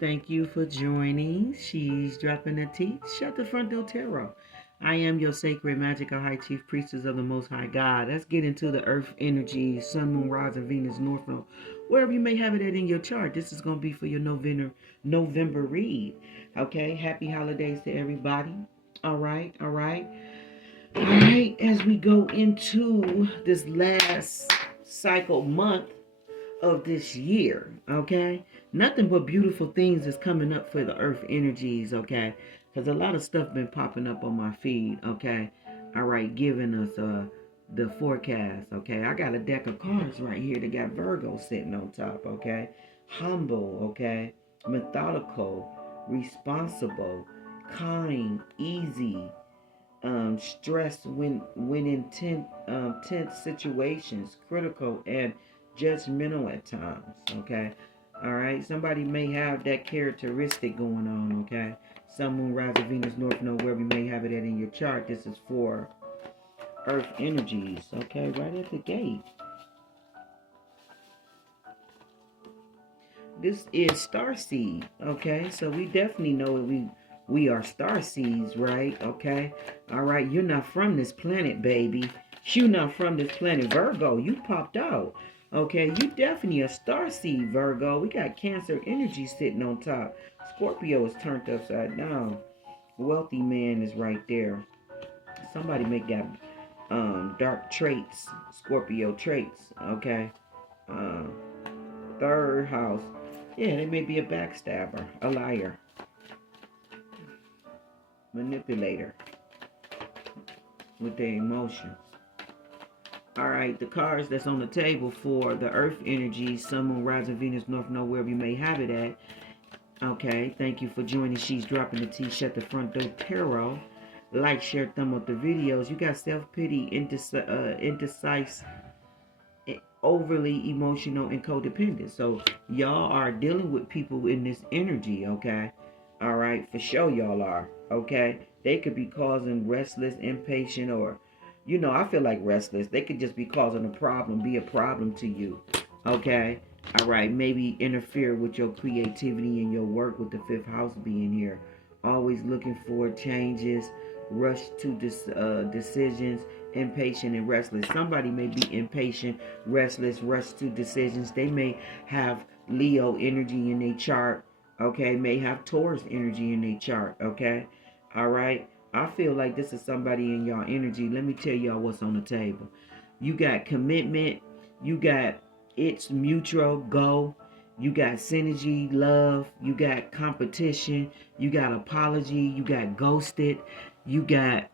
Thank you for joining. She's dropping the tea. Shut the front door, tarot. I am your sacred, magical, high chief priestess of the Most High God. Let's get into the earth energy, sun, moon, rising, Venus, north node, wherever you may have it at in your chart. This is going to be for your November read. Okay, happy holidays to everybody. All right, all right. All right, as we go into this last cycle month of this year, okay? Nothing but beautiful things is coming up for the earth energies, okay? Because a lot of stuff been popping up on my feed, okay? All right, giving us the forecast, okay? I got a deck of cards right here that got Virgo sitting on top, okay? Humble, okay? Methodical, responsible, kind, easy, stressed when in tense situations, critical and judgmental at times. Okay, all right. Somebody may have that characteristic going on. Okay, Sun, Moon, Rising, Venus, North Node, wherever you may have it at in your chart. This is for Earth energies. Okay, right at the gate. This is star seed. Okay, so we definitely know we are star seeds, right? Okay, all right. You're not from this planet, baby. You're not from this planet, Virgo. You popped out. Okay, you definitely a star seed, Virgo. We got Cancer energy sitting on top. Scorpio is turned upside down. Wealthy man is right there. Somebody may got dark traits, Scorpio traits. Okay, um, third house. Yeah, they may be a backstabber, a liar, manipulator with their emotions. All right, the cards that's on the table for the Earth energy, Sun, Moon, Rising, Venus, North Node, wherever you may have it at. Okay, thank you for joining. She's dropping the tea. Shut the front door, tarot. Like, share, thumb up the videos. You got self-pity, indecisive, overly emotional, and codependent. So y'all are dealing with people in this energy, okay? All right, for sure y'all are, okay? They could be causing restless, impatient, or, I feel like restless. They could just be causing a problem, be a problem to you, okay? All right, maybe interfere with your creativity and your work with the fifth house being here. Always looking for changes, rush to decisions, impatient and restless. Somebody may be impatient, restless, rush to decisions. They may have Leo energy in their chart, okay? May have Taurus energy in their chart, okay? All right? I feel like this is somebody in y'all energy. Let me tell y'all what's on the table. You got commitment, you got it's mutual, go. You got synergy, love. You got competition. You got apology. You got ghosted. You got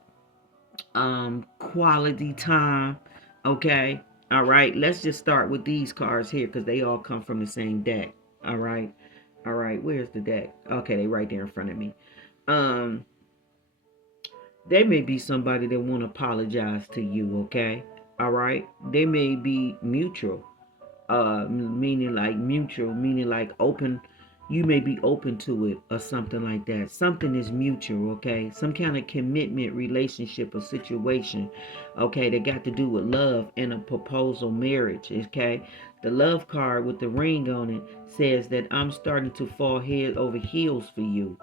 quality time. Okay. All right. Let's just start with these cards here because they all come from the same deck. All right. All right. Where's the deck? Okay, they right there in front of me. Um, they may be somebody that want to apologize to you. Okay. All right. They may be mutual. Meaning like mutual, meaning like open. You may be open to it or something like that. Something is mutual, okay? Some kind of commitment, relationship, or situation, okay, that got to do with love and a proposal marriage, okay? The love card with the ring on it says that I'm starting to fall head over heels for you,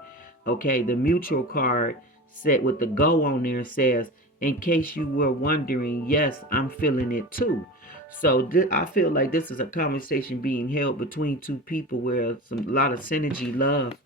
okay? The mutual card set with the go on there says, in case you were wondering, yes, I'm feeling it too. So I feel like this is a conversation being held between two people where a lot of synergy, love.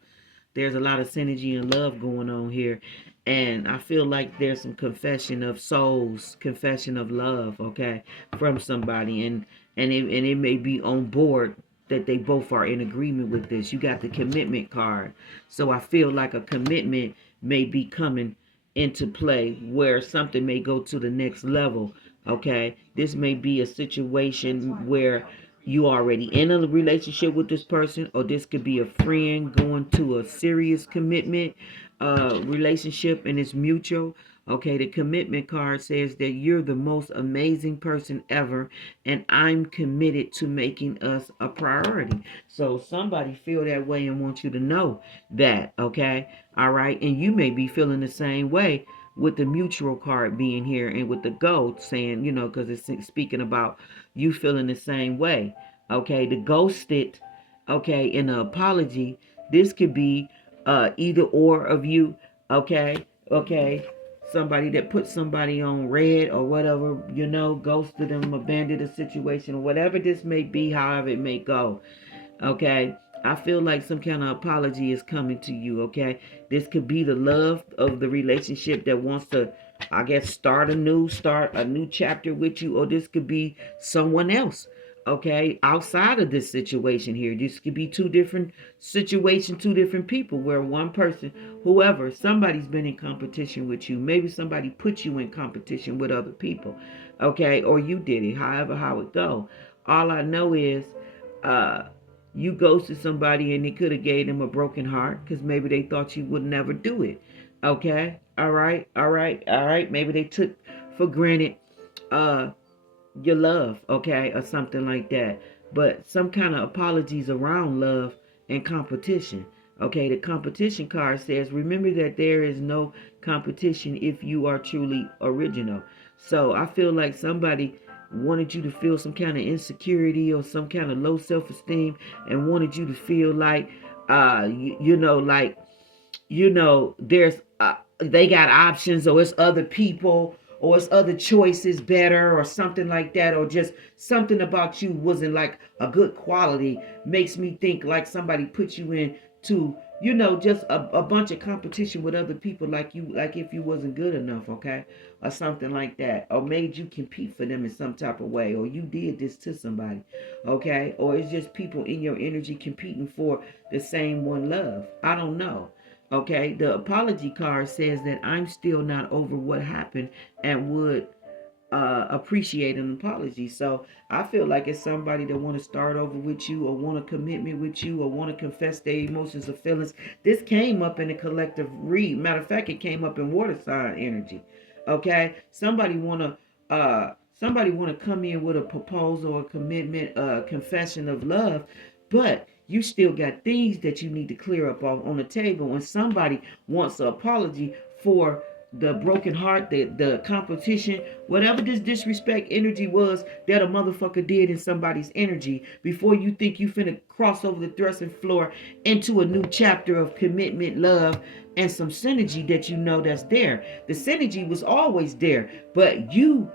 There's a lot of synergy and love going on here, and I feel like there's some confession of souls, confession of love, okay, from somebody, and it may be on board that they both are in agreement with this. You got the commitment card, so I feel like a commitment may be coming into play where something may go to the next level. Okay, this may be a situation where you already in a relationship with this person, or this could be a friend going to a serious commitment relationship, and it's mutual. Okay, the commitment card says that you're the most amazing person ever, and I'm committed to making us a priority. So somebody feel that way and want you to know that. Okay, all right, and you may be feeling the same way with the mutual card being here, and with the goat saying, because it's speaking about you feeling the same way. Okay, the ghosted, okay, in the apology, This could be either or of you. Okay, okay. Somebody that put somebody on red or whatever, ghosted them, abandoned a situation, or whatever this may be, however it may go. Okay, I feel like some kind of apology is coming to you. Okay, this could be the love of the relationship that wants to, I guess, start a new chapter with you, or this could be someone else. Okay, outside of this situation here, this could be two different situations, two different people, where one person, whoever, somebody's been in competition with you. Maybe somebody put you in competition with other people. Okay, or you did it. However, how it go. All I know is, uh you ghosted somebody and it could have gave them a broken heart because maybe they thought you would never do it. Okay, all right, all right, all right. Maybe they took for granted uh your love, okay, or something like that. But some kind of apologies around love and competition. Okay, the competition card says, remember that there is no competition if you are truly original. So I feel like somebody wanted you to feel some kind of insecurity or some kind of low self-esteem and wanted you to feel like, like, there's they got options, or it's other people, or it's other choices better, or something like that, or just something about you wasn't like a good quality, makes me think like somebody put you in to, just a bunch of competition with other people, like if you wasn't good enough, okay, or something like that, or made you compete for them in some type of way, or you did this to somebody, okay, or it's just people in your energy competing for the same one love. I don't know. Okay, the apology card says that I'm still not over what happened and would appreciate an apology. So I feel like it's somebody that want to start over with you, or want a commitment with you, or want to confess their emotions or feelings. This came up in a collective read. Matter of fact, it came up in water sign energy. Okay, somebody want to come in with a proposal, a commitment, a confession of love, but you still got things that you need to clear up on the table. When somebody wants an apology for the broken heart, the competition, whatever this disrespect energy was that a motherfucker did in somebody's energy, before you think you finna cross over the threshing floor into a new chapter of commitment, love, and some synergy that that's there. The synergy was always there, but you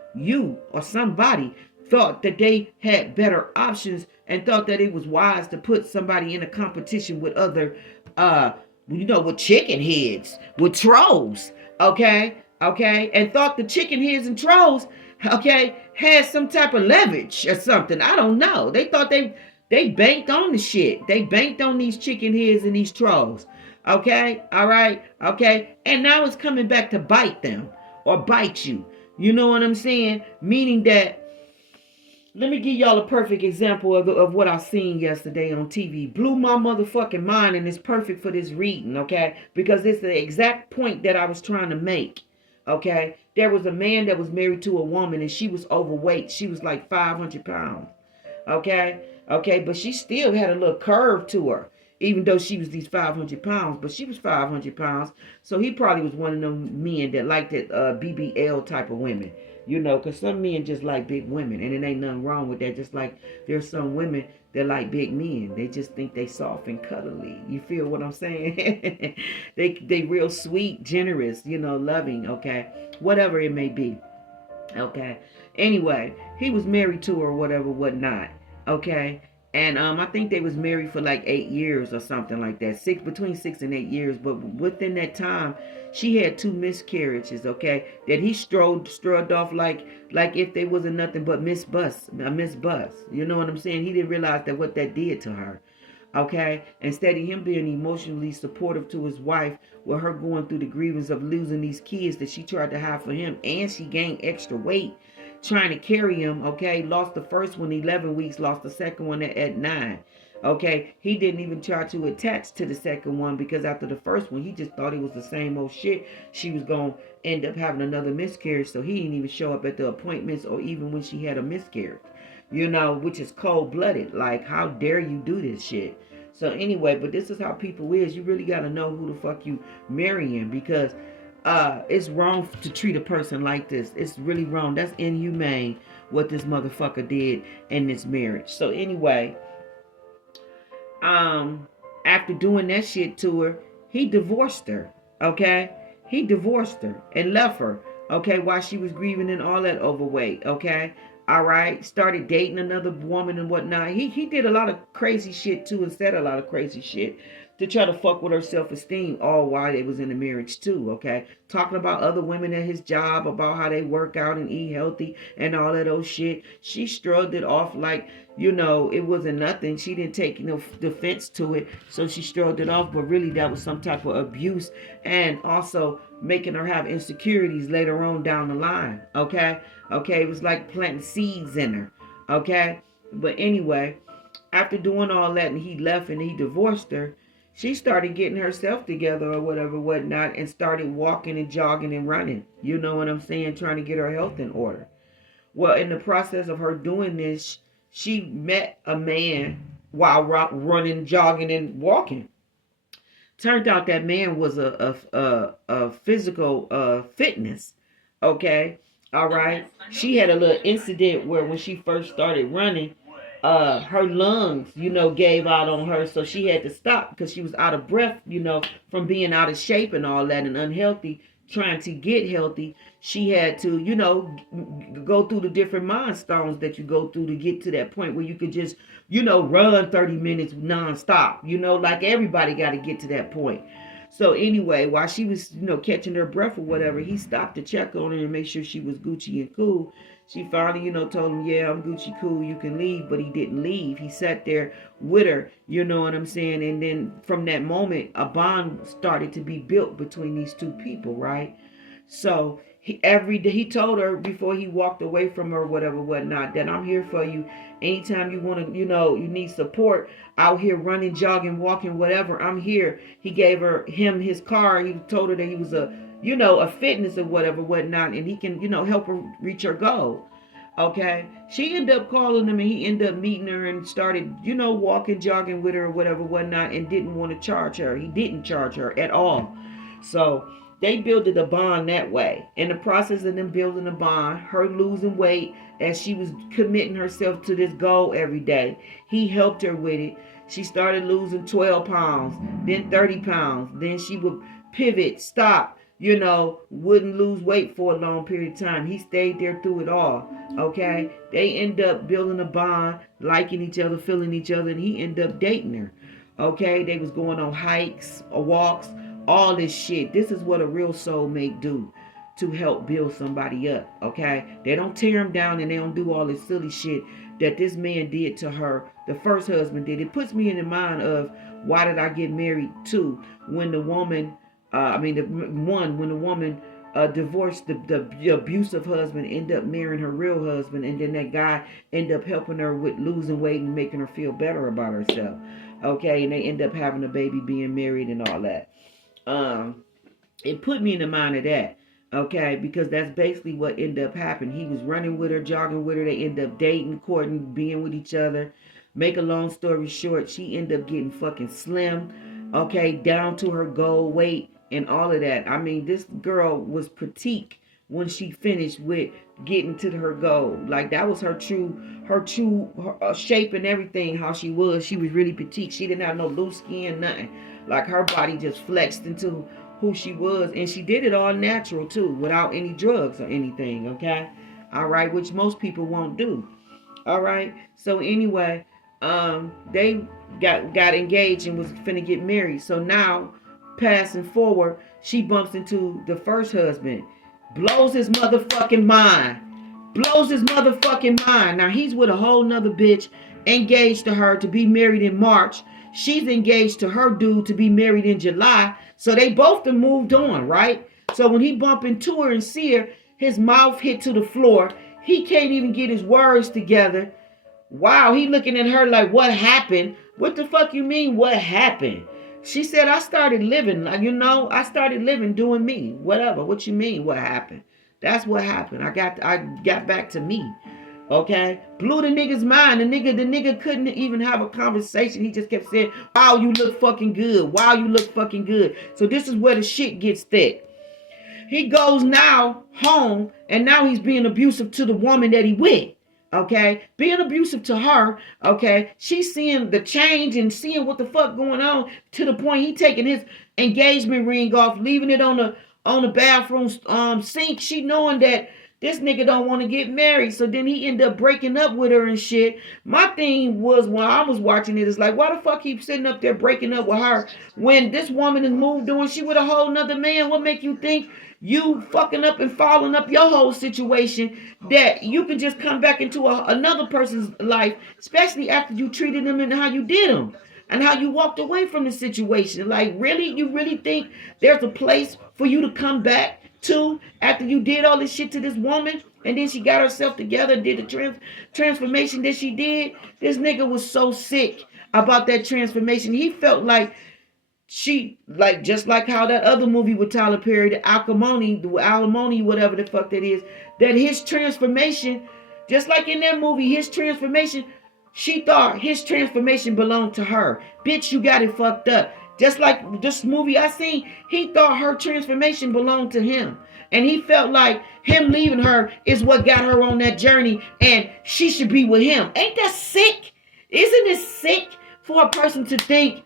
or somebody thought that they had better options and thought that it was wise to put somebody in a competition with other with chicken heads, with trolls, okay, and thought the chicken heads and trolls, okay, had some type of leverage or something. I don't know. They thought they banked on the shit. They banked on these chicken heads and these trolls. Okay, all right, okay, and now it's coming back to bite them or bite you. You know what I'm saying? Meaning that, let me give y'all a perfect example of what I seen yesterday on TV. Blew my motherfucking mind, and it's perfect for this reading, okay? Because it's the exact point that I was trying to make, okay? There was a man that was married to a woman, and she was overweight. She was like 500 pounds, okay? Okay, but she still had a little curve to her, even though she was these 500 pounds. But she was 500 pounds, so he probably was one of them men that liked that BBL type of women. Because some men just like big women, and it ain't nothing wrong with that. Just like there's some women that like big men. They just think they soft and cuddly. You feel what I'm saying? they real sweet, generous, loving, okay? Whatever it may be, okay? Anyway, he was married to her, whatever, whatnot, okay? And I think they was married for like 8 years or something like that. Between 6 and 8 years. But within that time, she had 2 miscarriages, okay? That he strode off like if they wasn't nothing but Miss Bus. You know what I'm saying? He didn't realize that what that did to her. Okay? Instead of him being emotionally supportive to his wife, with her going through the grievance of losing these kids that she tried to have for him, and she gained extra weight trying to carry him, okay? Lost the first one 11 weeks, lost the second one at 9. Okay, he didn't even try to attach to the second one, because after the first one, he just thought it was the same old shit. She was going to end up having another miscarriage, so he didn't even show up at the appointments or even when she had a miscarriage, which is cold-blooded. Like, how dare you do this shit? So anyway, but this is how people is. You really got to know who the fuck you marrying, because it's wrong to treat a person like this. It's really wrong. That's inhumane what this motherfucker did in this marriage. So anyway, after doing that shit to her, he divorced her. Okay? He divorced her and left her. Okay, while she was grieving and all that overweight. Okay? All right, started dating another woman and whatnot. He did a lot of crazy shit too, and said a lot of crazy shit to try to fuck with her self-esteem, all while they was in a marriage too. Okay, talking about other women at his job, about how they work out and eat healthy and all of those shit. She shrugged it off like, you know, it wasn't nothing. She didn't take no defense to it, so she shrugged it off. But really, that was some type of abuse, and also making her have insecurities later on down the line. Okay. Okay, it was like planting seeds in her. Okay, but anyway, after doing all that and he left and he divorced her, she started getting herself together or whatever, whatnot, and started walking and jogging and running. You know what I'm saying? Trying to get her health in order. Well, in the process of her doing this, she met a man while running, jogging, and walking. Turned out that man was a physical fitness. Okay. All right. She had a little incident where when she first started running, her lungs, you know, gave out on her. So she had to stop because she was out of breath, you know, from being out of shape and all that and unhealthy, trying to get healthy. She had to, you know, go through the different milestones that you go through to get to that point where you could just, you know, run 30 minutes nonstop. You know, like everybody got to get to that point. So anyway, while she was, you know, catching her breath or whatever, he stopped to check on her and make sure she was Gucci and cool. She finally, you know, told him, yeah, I'm Gucci cool, you can leave. But he didn't leave. He sat there with her, you know what I'm saying? And then from that moment, a bond started to be built between these two people, right? So every day he told her before he walked away from her, whatever, whatnot, that I'm here for you. Anytime you want to, you know, you need support out here running, jogging, walking, whatever, I'm here. He gave him his car. He told her that he was a, you know, a fitness or whatever, whatnot, and he can, you know, help her reach her goal. Okay. She ended up calling him and he ended up meeting her and started, you know, walking, jogging with her or whatever, whatnot, and didn't want to charge her. He didn't charge her at all. So they built a bond that way. In the process of them building a bond, her losing weight as she was committing herself to this goal every day, he helped her with it. She started losing 12 pounds, then 30 pounds. Then she would pivot, stop, you know, wouldn't lose weight for a long period of time. He stayed there through it all. Okay. They end up building a bond, liking each other, feeling each other, and he ended up dating her. Okay. They was going on hikes or walks, all this shit. This is what a real soulmate do to help build somebody up. Okay. They don't tear them down and they don't do all this silly shit that this man did to her. The first husband did. It puts me in the mind of why did I get married to when the woman, when the woman divorced the abusive husband, ended up marrying her real husband, and then that guy ended up helping her with losing weight and making her feel better about herself. Okay, and they end up having a baby, being married and all that. It put me in the mind of that. Okay, because that's basically what ended up happening. He was running with her, jogging with her. They ended up dating, courting, being with each other. Make a long story short, she ended up getting fucking slim. Okay, down to her goal weight and all of that. I mean, this girl was petite when she finished with getting to her goal. Like that was her true shape and everything. How she was really petite. She didn't have no loose skin, nothing. Like her body just flexed into who she was, and she did it all natural too, without any drugs or anything. Okay, all right, which most people won't do. All right, so anyway, they got engaged and was finna get married. So now, passing forward, she bumps into the first husband, blows his motherfucking mind. Now he's with a whole nother bitch, engaged to her to be married in March. She's engaged to her dude to be married in July. So they both have moved on, right? So when he bump into her and see her, his mouth hit to the floor. He can't even get his words together. Wow, he looking at her like, what happened? What the fuck you mean, what happened? She said, I started living, like, you know, I started living, doing me, whatever. What you mean, what happened? That's what happened. I got back to me. Okay, blew the nigga's mind. The nigga couldn't even have a conversation. He just kept saying, wow, you look fucking good. Wow, you look fucking good. So this is where the shit gets thick. He goes now home, and now he's being abusive to the woman that he with. Okay, being abusive to her. Okay, she's seeing the change and seeing what the fuck going on, to the point he taking his engagement ring off, leaving it on the bathroom sink. She knowing that this nigga don't want to get married, so then he ended up breaking up with her and shit. My thing was, when I was watching it, is like, why the fuck keep sitting up there breaking up with her when this woman is moved on? She with a whole nother man. What make you think you fucking up and following up your whole situation, that you can just come back into another person's life, especially after you treated them and how you did them and how you walked away from the situation? Like, really? You really think there's a place for you to come back to after you did all this shit to this woman, and then she got herself together and did the transformation that she did? This nigga was so sick about that transformation. He felt like she, like, just like how that other movie with Tyler Perry, the alimony, whatever the fuck that is, that his transformation, just like in that movie, his transformation, she thought his transformation belonged to her. Bitch, you got it fucked up. Just like this movie I seen, he thought her transformation belonged to him. And he felt like him leaving her is what got her on that journey, and she should be with him. Ain't that sick? Isn't it sick for a person to think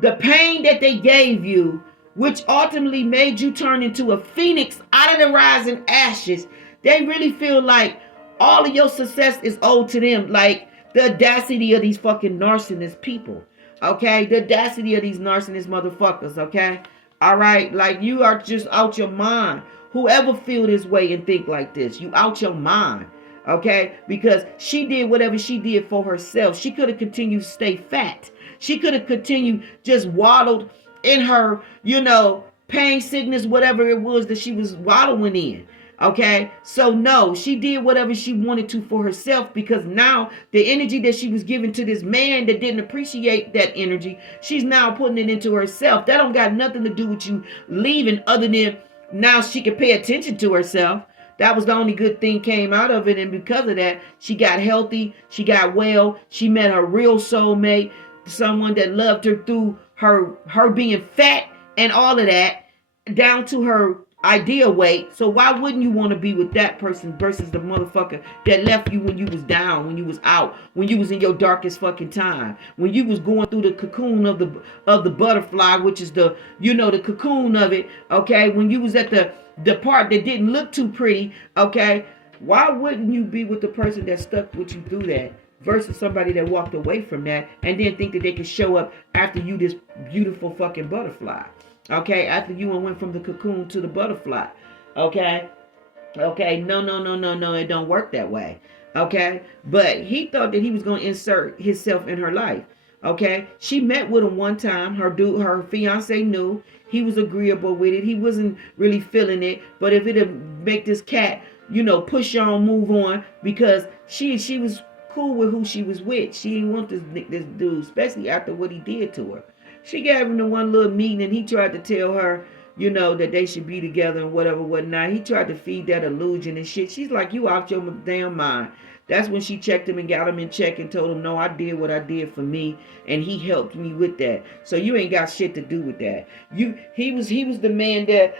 the pain that they gave you, which ultimately made you turn into a phoenix out of the rising ashes, they really feel like all of your success is owed to them? Like, the audacity of these fucking narcissist people. Okay? The audacity of these narcissist motherfuckers. Okay? All right? Like, you are just out your mind. Whoever feel this way and think like this, you out your mind. Okay? Because she did whatever she did for herself. She could have continued to stay fat. She could have continued just waddled in her, pain, sickness, whatever it was that she was wallowing in. Okay, so no, she did whatever she wanted to for herself, because now the energy that she was giving to this man that didn't appreciate that energy, she's now putting it into herself. That don't got nothing to do with you leaving, other than now she can pay attention to herself. That was the only good thing came out of it, and because of that, she got healthy, she got well, she met her real soulmate, someone that loved her through her being fat and all of that, down to her ideal weight. So why wouldn't you want to be with that person versus the motherfucker that left you when you was down, when you was out, when you was in your darkest fucking time, when you was going through the cocoon of the butterfly, which is the cocoon of it. Okay, when you was at the part that didn't look too pretty. Okay, why wouldn't you be with the person that stuck with you through that, versus somebody that walked away from that and then think that they can show up after you this beautiful fucking butterfly? Okay, after you went from the cocoon to the butterfly. Okay, no, it don't work that way. Okay, but he thought that he was going to insert himself in her life. Okay, she met with him one time. Her fiance knew. He was agreeable with it. He wasn't really feeling it, but if it'd make this cat, push on, move on, because she was cool with who she was with. She didn't want this dude, especially after what he did to her. She gave him the one little meeting, and he tried to tell her, that they should be together and whatnot. He tried to feed that illusion and shit. She's like, you out your damn mind. That's when she checked him and got him in check and told him, no, I did what I did for me, and he helped me with that. So you ain't got shit to do with that. He was the man that,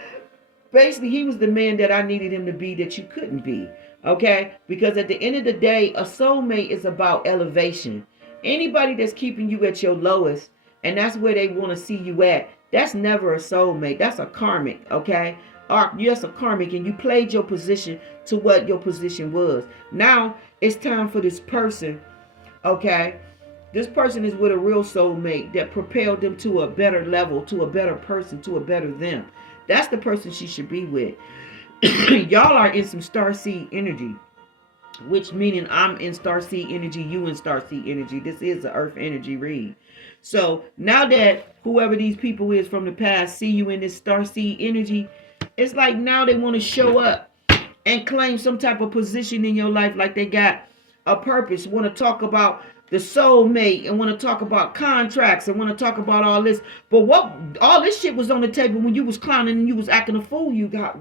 basically, he was the man that I needed him to be, that you couldn't be. Okay? Because at the end of the day, a soulmate is about elevation. Anybody that's keeping you at your lowest, and that's where they want to see you at, that's never a soulmate. That's a karmic, okay? Yes, a karmic, and you played your position to what your position was. Now, it's time for this person, okay? This person is with a real soulmate that propelled them to a better level, to a better person, to a better them. That's the person she should be with. Y'all are in some starseed energy, which meaning I'm in starseed energy, you in starseed energy. This is an earth energy read. So now that whoever these people is from the past see you in this starseed energy, it's like now they want to show up and claim some type of position in your life, like they got a purpose, want to talk about the soulmate, and want to talk about contracts, and want to talk about all this. But what all this shit was on the table when you was clowning and you was acting a fool, you got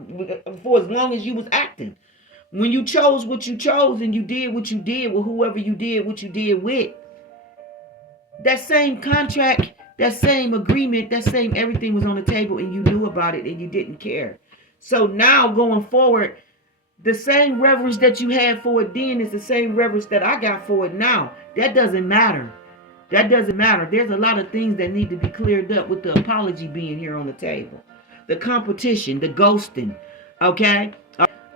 for as long as you was acting. When you chose what you chose and you did what you did with whoever you did what you did with, that same contract, that same agreement, that same everything was on the table, and you knew about it and you didn't care. So now going forward, The same reverence that you had for it then is the same reverence that I got for it now. That doesn't matter. That doesn't matter. There's a lot of things that need to be cleared up with the apology being here on the table. The competition, the ghosting. Okay?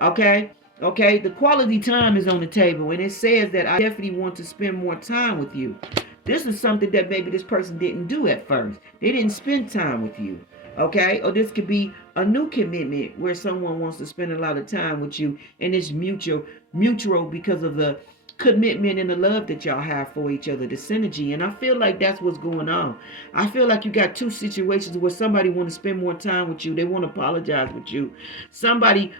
Okay? Okay? The quality time is on the table, and it says that I definitely want to spend more time with you. This is something that maybe this person didn't do at first. They didn't spend time with you. Okay? Or this could be a new commitment where someone wants to spend a lot of time with you, and it's mutual because of the commitment and the love that y'all have for each other, the synergy. And I feel like that's what's going on. I feel like you got two situations where somebody want to spend more time with you. They want to apologize with you. Somebody's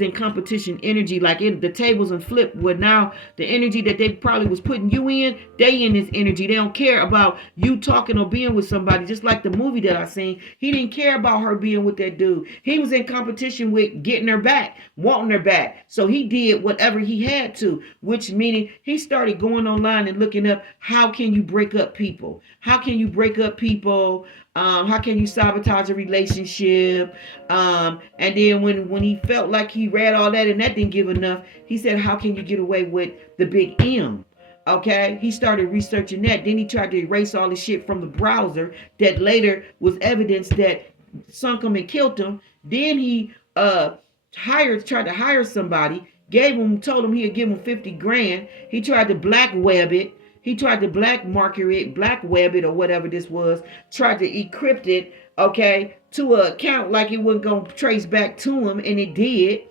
in competition energy, like the tables and flip, where now the energy that they probably was putting you in, they in this energy. They don't care about you talking or being with somebody. Just like the movie that I seen, he didn't care about her being with that dude. He was in competition with getting her back, wanting her back. So he did whatever he had to, which meaning he started going online and looking up how can you break up people? How can you break up people? How can you sabotage a relationship? And then when he felt like he read all that and that didn't give enough, he said, how can you get away with the big M? Okay, he started researching that. Then he tried to erase all the shit from the browser that later was evidence that sunk him and killed him. Then he tried to hire somebody, told him he'd give him 50 grand. He tried to black web it. He tried to black web it or whatever this was. Tried to encrypt it, okay, to an account like it wasn't going to trace back to him, and it did.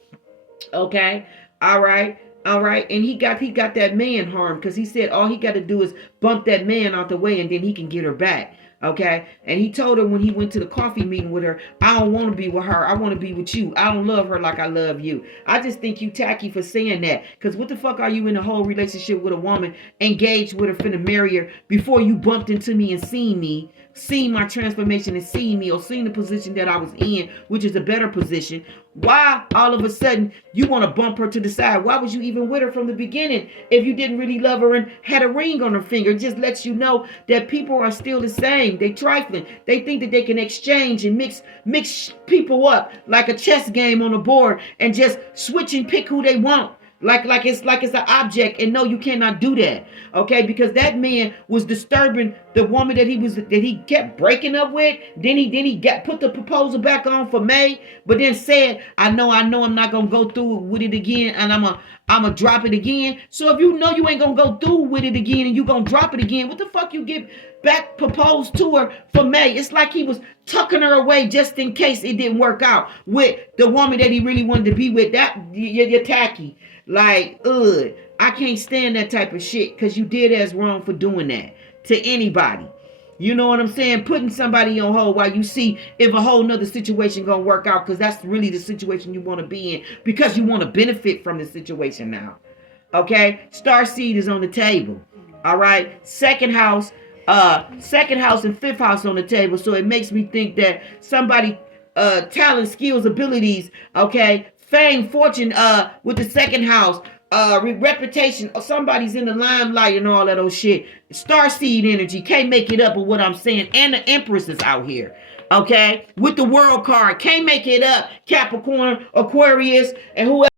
Okay, all right. And he got that man harmed because he said all he got to do is bump that man out the way and then he can get her back. Okay, and he told her when he went to the coffee meeting with her, I don't want to be with her. I want to be with you. I don't love her like I love you. I just think you tacky for saying that. Because what the fuck are you in a whole relationship with a woman, engaged with her, finna marry her, before you bumped into me and seen my transformation and seen me, or seen the position that I was in, which is a better position? Why all of a sudden you want to bump her to the side? Why was you even with her from the beginning if you didn't really love her and had a ring on her finger? It just lets you know that people are still the same. They trifling. They think that they can exchange and mix people up like a chess game on a board and just switch and pick who they want. Like it's an object, and no, you cannot do that, okay? Because that man was disturbing the woman that he kept breaking up with. Then he put the proposal back on for May, but then said, I know I'm not gonna go through with it again, and I'm gonna drop it again. So if you know you ain't gonna go through with it again and you gonna drop it again, what the fuck you get back proposed to her for May? It's like he was tucking her away just in case it didn't work out with the woman that he really wanted to be with. That you're tacky. Like, I can't stand that type of shit, because you did as wrong for doing that to anybody. You know what I'm saying? Putting somebody on hold while you see if a whole nother situation gonna work out, because that's really the situation you want to be in, because you want to benefit from the situation now. Okay? Starseed is on the table. All right? Second house and fifth house on the table. So it makes me think that somebody talent, skills, abilities, okay, fame, fortune, with the second house, reputation, somebody's in the limelight and all that old shit. Starseed energy, can't make it up with what I'm saying. And the Empress is out here, okay, with the World card, can't make it up. Capricorn, Aquarius, and whoever.